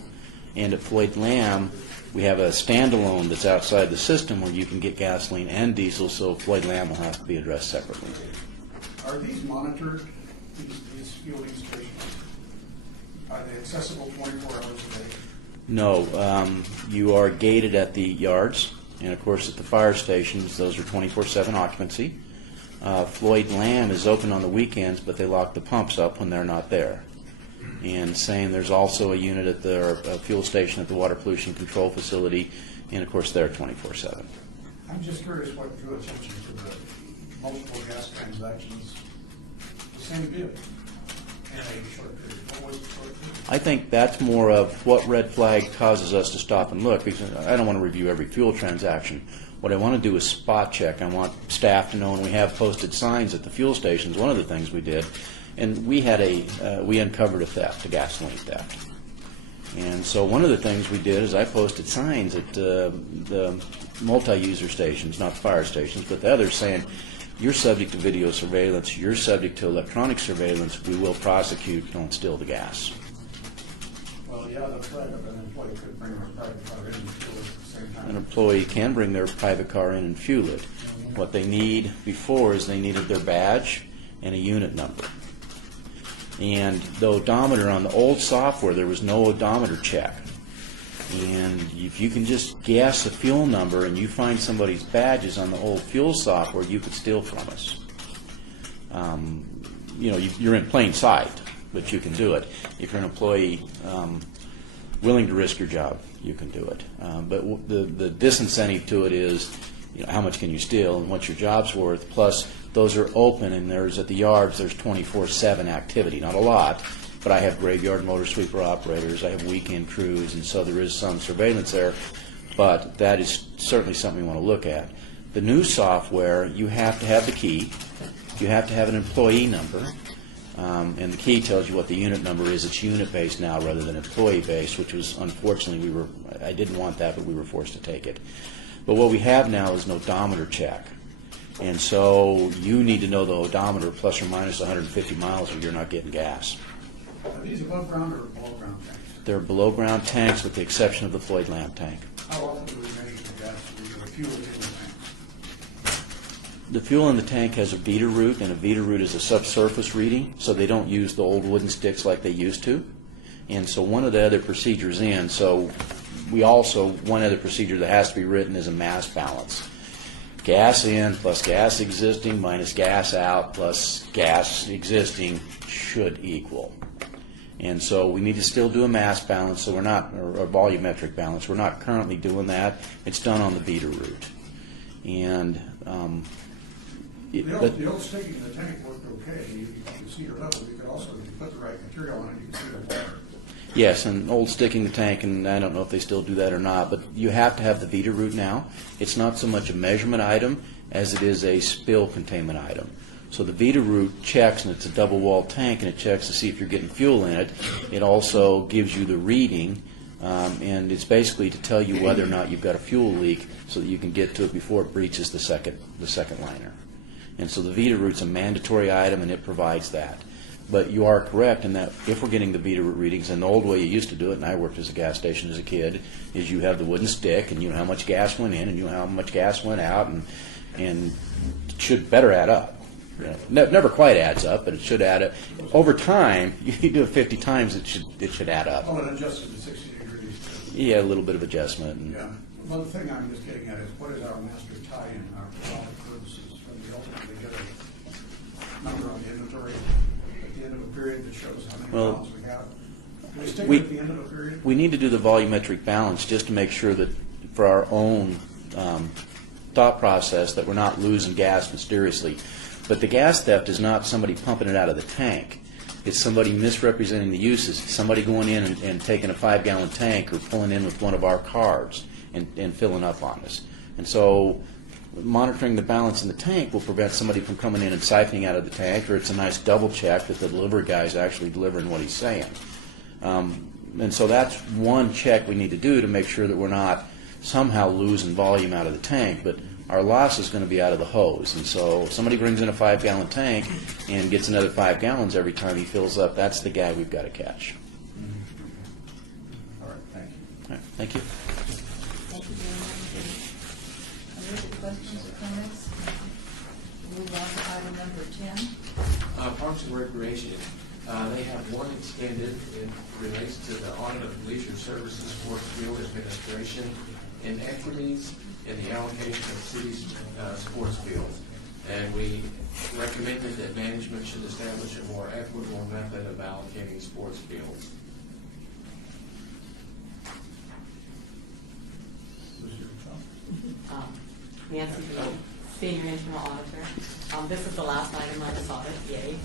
And at Floyd Lamb, we have a standalone that's outside the system where you can get gasoline and diesel, so Floyd Lamb will have to be addressed separately. Are these monitored, these fueling stations? Are they accessible 24 hours a day? No, you are gated at the yards, and of course at the fire stations, those are 24/7 occupancy. Floyd Lamb is open on the weekends, but they lock the pumps up when they're not there. And same, there's also a unit at the fuel station at the Water Pollution Control Facility, and of course they're 24/7. I'm just curious what drew attention to the multiple gas transactions, the same vehicle, in a short period. What was the short period? I think that's more of what red flag causes us to stop and look, because I don't want to review every fuel transaction. What I want to do is spot check. I want staff to know when we have posted signs at the fuel stations. One of the things we did, and we had we uncovered a theft, a gasoline theft. And so one of the things we did is I posted signs at the multi-user stations, not the fire stations, but the others saying, you're subject to video surveillance, you're subject to electronic surveillance, we will prosecute, don't steal the gas. Well, yeah, that's right, but an employee could bring their private car in and fuel it at the same time. An employee can bring their private car in and fuel it. What they need before is they needed their badge and a unit number. And the odometer on the old software, there was no odometer check. And if you can just guess a fuel number and you find somebody's badges on the old fuel software, you could steal from us. You're in plain sight, but you can do it. If you're an employee willing to risk your job, you can do it. But the disincentive to it is, how much can you steal and what's your job's worth? Plus, those are open, and at the yards, there's 24/7 activity. Not a lot, but I have graveyard motor sweeper operators, I have weekend crews, and so there is some surveillance there. But that is certainly something we want to look at. The new software, you have to have the key. You have to have an employee number. And the key tells you what the unit number is. It's unit-based now rather than employee-based, which was, unfortunately, I didn't want that, but we were forced to take it. But what we have now is an odometer check. And so you need to know the odometer plus or minus 150 miles or you're not getting gas. Are these above ground or below ground tanks? They're below ground tanks with the exception of the Floyd lamp tank. How often do we measure the gas or the fuel in the tanks? The fuel in the tank has a Vita root, and a Vita root is a subsurface reading, so they don't use the old wooden sticks like they used to. And so one of the other procedures one other procedure that has to be written is a mass balance. Gas in plus gas existing minus gas out plus gas existing should equal. And so we need to still do a mass balance, so we're not, or a volumetric balance. We're not currently doing that. It's done on the Vita root. And the old sticking in the tank worked okay. You could see your level. You could also, if you put the right material on it, you could see the water. yes, and old sticking the tank, and I don't know if they still do that or not, but you have to have the Vita root now. It's not so much a measurement item as it is a spill containment item. So the Vita root checks, and it's a double-walled tank, and it checks to see if you're getting fuel in it. It also gives you the reading, and it's basically to tell you whether or not you've got a fuel leak so that you can get to it before it breaches the second liner. And so the Vita root's a mandatory item, and it provides that. But you are correct in that if we're getting the Vita root readings, and the old way you used to do it, and I worked as a gas station as a kid, is you have the wooden stick, and you know how much gas went in, and you know how much gas went out, and it should better add up. Never quite adds up, but it should add up. Over time, you do it 50 times, it should add up. Oh, it adjusted to 60 degrees. Yeah, a little bit of adjustment. Yeah. Well, the thing I'm just getting at is what is our master tie-in, our audit purposes, when we ultimately get a number on the inventory at the end of a period that shows how many pounds we have? Do we stick at the end of a period? We need to do the volumetric balance just to make sure that for our own thought process that we're not losing gas mysteriously. But the gas theft is not somebody pumping it out of the tank. It's somebody misrepresenting the uses. Somebody going in and taking a 5-gallon tank or pulling in with one of our cars and filling up on us. And so monitoring the balance in the tank will prevent somebody from coming in and siphoning out of the tank, or it's a nice double check that the delivery guy is actually delivering what he's saying. And so that's one check we need to do to make sure that we're not somehow losing volume out of the tank. But our loss is going to be out of the hose. And so if somebody brings in a 5-gallon tank and gets another 5 gallons every time he fills up, that's the guy we've got to catch. All right, thank you. All right, thank you. Thank you very much. Any other questions or comments? Move on to item number 10. Parks and Recreation, they have one extended. It relates to the audit of leisure services, sports field administration, inequities in the allocation of cities' sports fields. And we recommended that management should establish a more equitable method of allocating sports fields. Nancy, Senior Internal Auditor. This is the last item on this audit, yay.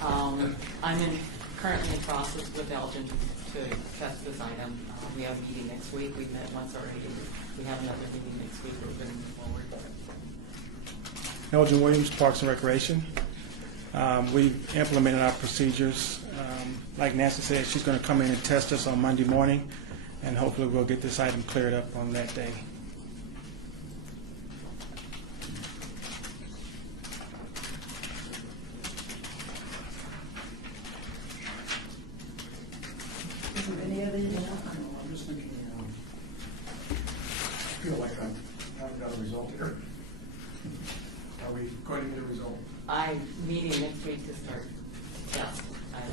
I'm currently in process with Elgin to test this item. We have a meeting next week. We've met once already. We have another meeting next week. We're going to move forward. Elgin Williams, Parks and Recreation. We've implemented our procedures. Like Nancy said, she's going to come in and test us on Monday morning, and hopefully we'll get this item cleared up on that day. Is there any other? I'm just thinking, I feel like I haven't got a result here. Are we going to get a result? I'm meeting next week to start test.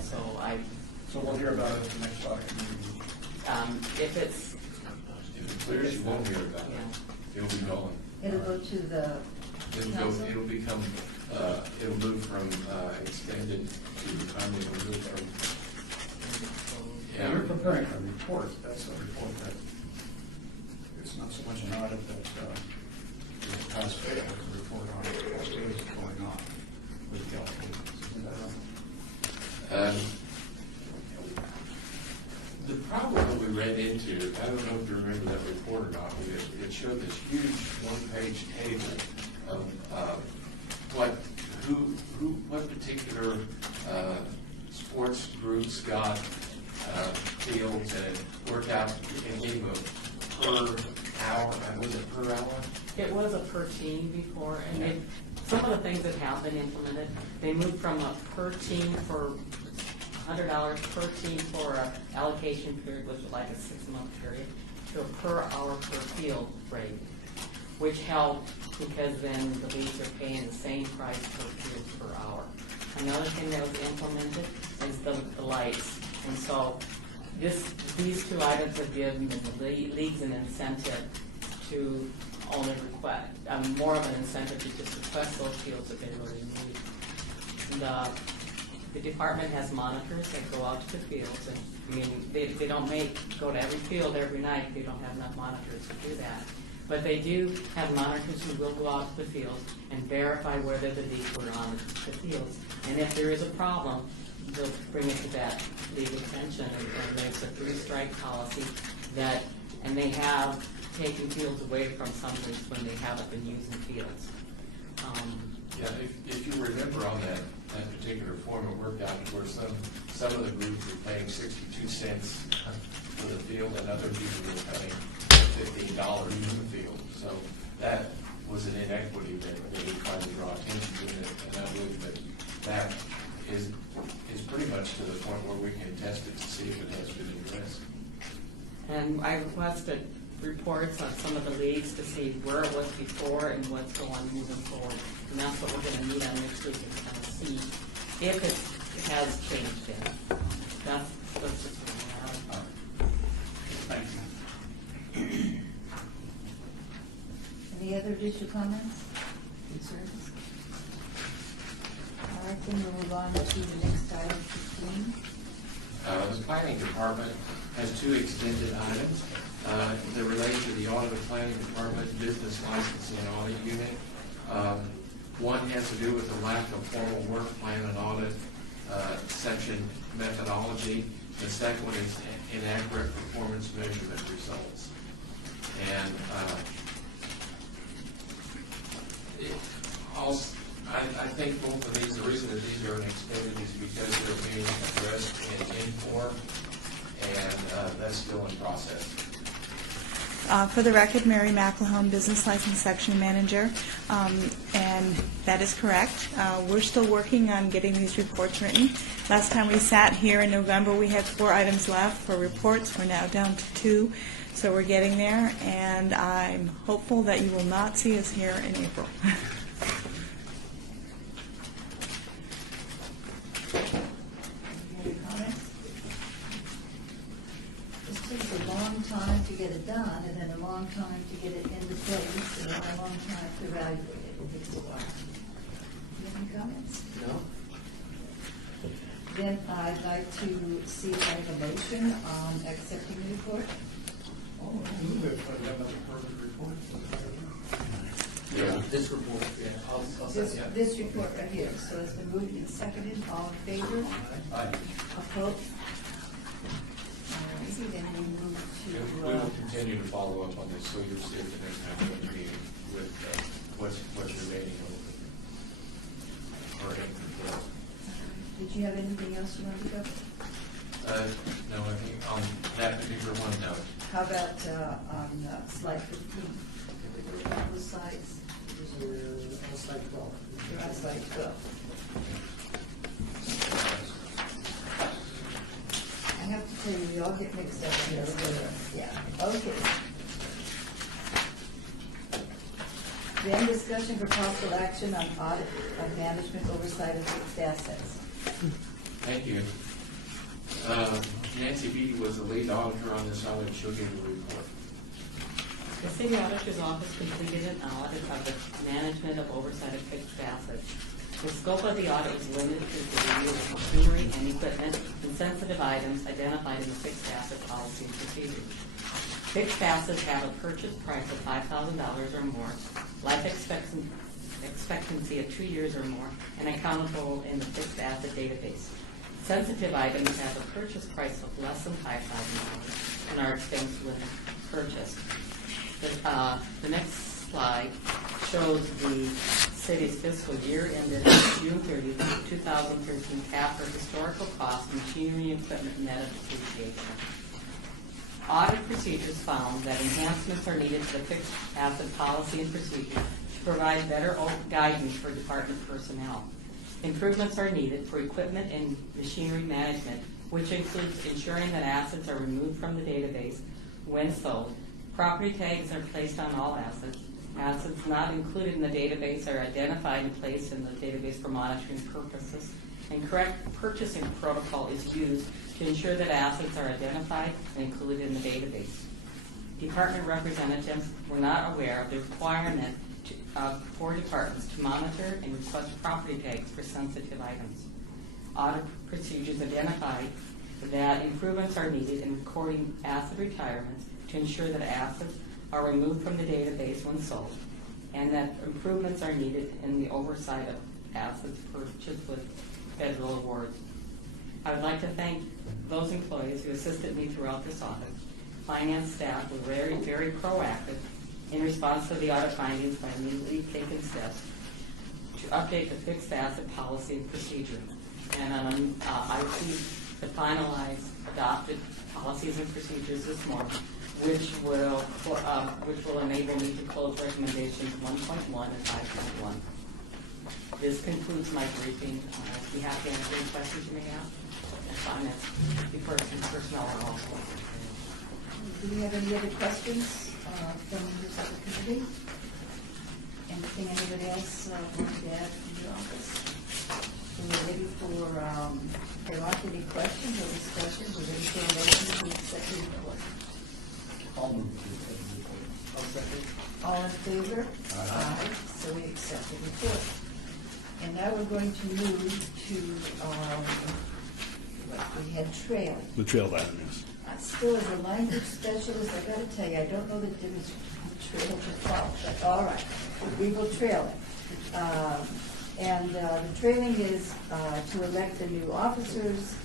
So we'll hear about it at the next audit meeting. If it's clears, you won't hear about it. It'll be going. It'll go to the council? It'll become, it'll move from extended to, it'll move from. When you're preparing a report, that's a report that, it's not so much an audit that is pass fail, it's a report on what is going on with the allocations. Isn't that right? The problem that we ran into, I don't know if you remember that report or not, it showed this huge one-page table of what particular sports groups got fields, and it worked out and gave a per hour, was it per hour? It was a per team before, and some of the things that have been implemented, they moved from a per team for $100 per team for an allocation period, which was like a 6-month period, to a per hour per field rate, which helped because then the leagues are paying the same price per field per hour. Another thing that was implemented is the lights. And so these two items have given the leagues an incentive to only request, more of an incentive to just request those fields that they really need. The department has monitors that go out to the fields, and I mean, they don't go to every field every night. They don't have enough monitors to do that. But they do have monitors who will go out to the fields and verify whether the leagues were on the fields. And if there is a problem, they'll bring it to that league attention, and there's a 3-strike policy that, and they have taken fields away from some leagues when they haven't been using fields. Yeah, if you remember on that particular form, it worked out where some of the groups were paying 62 cents for the field, and other people were paying $15 for the field. So that was an inequity that we tried to draw attention to, and I believe that is pretty much to the point where we can test it to see if it has been addressed. And I requested reports on some of the leagues to see where it was before and what's going on moving forward. And that's what we're going to meet on next week, and kind of see if it has changed yet. That's just what we have. Thank you. Any other additional comments, concerns? All right, then we'll move on to the next item, 15. The planning department has 2 extended items. They're related to the audit of planning department, business licensing and audit unit. One has to do with the lack of formal work plan and audit section methodology. The second one is inaccurate performance measurement results. And I think both of these, the reason that these are extended is because they're being addressed in Inform, and that's still in process. For the record, Mary McElhone, Business License Section Manager, and that is correct. We're still working on getting these reports written. Last time we sat here in November, we had 4 items left for reports. We're now down to 2, so we're getting there, and I'm hopeful that you will not see us here in April. Any comments? This takes a long time to get it done, and then a long time to get it into place, and then a long time to evaluate it. It takes a while. Do you have any comments? No? Then I'd like to see if I have a motion on accepting the report. Oh, move it, but you have another perfect report. Yeah. This report, yeah, I'll second that. This report right here. So it's been moved and seconded. All in favor? Aye. Opposed? All righty, then we move We will continue to follow up on this, so you'll see at the next time we meet with what's remaining or incomplete. Did you have anything else you wanted to go? No, I think on that particular one, no. How about on slide 15? All the sides? You're on slide 12. You're on slide 12. I have to tell you, we all get mixed up here. Yeah, okay. Then discussion for possible action on audit of management oversight of fixed assets. Thank you. Nancy Beatty was the lead auditor on this audit. She'll give a report. The city auditor's office completed an audit of the management of oversight of fixed assets. The scope of the audit was limited to the review of machinery and equipment and sensitive items identified in the fixed asset policy and procedures. Fixed assets have a purchase price of $5,000 or more, life expectancy of 2 years or more, and accountable in the fixed asset database. Sensitive items have a purchase price of less than $5,000 and are expensed when purchased. The next slide shows the city's fiscal year ended June 30, 2013, after historical cost, machinery and equipment net of depreciation. Audit procedures found that enhancements are needed to the fixed asset policy and procedure to provide better guidance for department personnel. Improvements are needed for equipment and machinery management, which includes ensuring that assets are removed from the database when sold. Property tags are placed on all assets. Assets not included in the database are identified and placed in the database for monitoring purposes. And correct purchasing protocol is used to ensure that assets are identified and included in the database. Department representatives were not aware of the requirement for departments to monitor and request property tags for sensitive items. Audit procedures identified that improvements are needed in recording asset retirements to ensure that assets are removed from the database when sold, and that improvements are needed in the oversight of assets purchased with federal awards. I would like to thank those employees who assisted me throughout this audit. Finance staff were very, very proactive in response to the audit findings by immediately taking steps to update the fixed asset policy and procedure. And I received the finalized adopted policies and procedures this morning, which will enable me to close recommendations 1.1 and 5.1. This concludes my briefing. I'd be happy to answer any questions you may have. And finance, personnel are also. Do we have any other questions from members of the committee? Anything anybody else wants to add from your office? We're ready for, if there aren't any questions or discussions, we're ready for a motion to accept the report. I'll move to accept the report. I'll second. All in favor? Aye. So we accept the report. And now we're going to move to, we had trail. The trail item, yes. Still, as a language specialist, I got to tell you, I don't know the difference between trail and fault, but all right, we will trail it. And the trailing is to elect the new officers,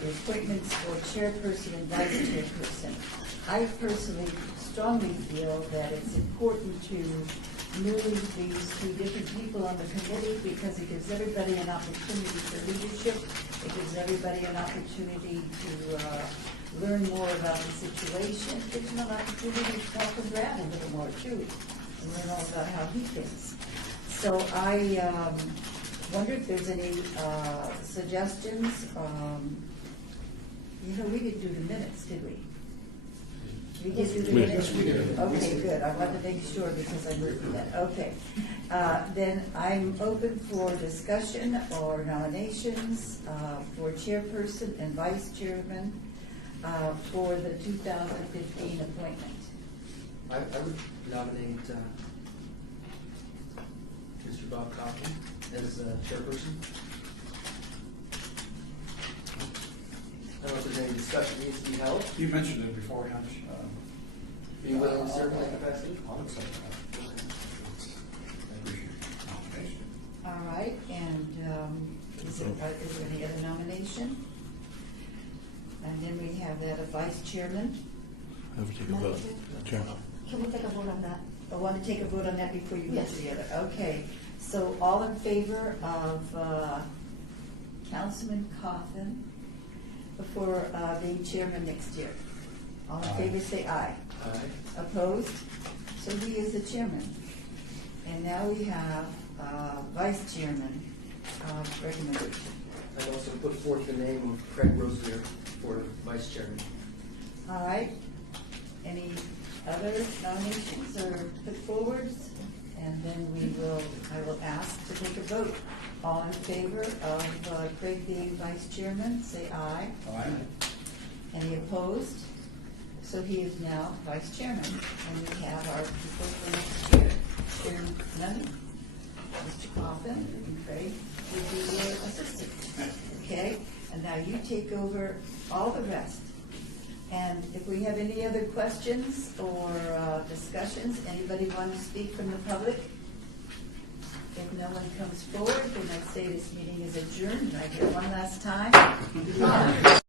the appointments for chairperson and vice chairperson. I personally strongly feel that it's important to move these two different people on the committee because it gives everybody an opportunity for leadership. It gives everybody an opportunity to learn more about the situation. It gives them an opportunity to talk with Brad a little more too, and learn all about how he thinks. So I wonder if there's any suggestions. We didn't do the minutes, did we? We did do the minutes? We did. Okay, good. I wanted to make sure because I written that. Okay. Then I'm open for discussion or nominations for chairperson and vice chairman for the 2015 appointment. I would nominate Mr. Bob Coffin as chairperson. I don't know if there's any discussion needs to be held. You mentioned it beforehand. Are you willing to serve in that capacity? I'll accept that. I appreciate the nomination. All right, and is there any other nomination? And then we have that of vice chairman. Have we take a vote? Chair. Can we take a vote on that? I want to take a vote on that before you get to the other. Okay, so all in favor of Councilman Coffin for being chairman next year? All in favor say aye. Aye. Opposed? So he is the chairman. And now we have vice chairman recommendation. I'd also put forth the name of Craig Rosier for vice chairman. All right. Any other nominations or put forwards? And then I will ask to take a vote. All in favor of Craig being vice chairman, say aye. Aye. Any opposed? So he is now vice chairman, and we have our people for next year. Chairman Nunny, Mr. Coffin, and Craig will be your assistant. Okay? And now you take over all the rest. And if we have any other questions or discussions, anybody want to speak from the public? If no one comes forward, then I say this meeting is adjourned. I hear one last time.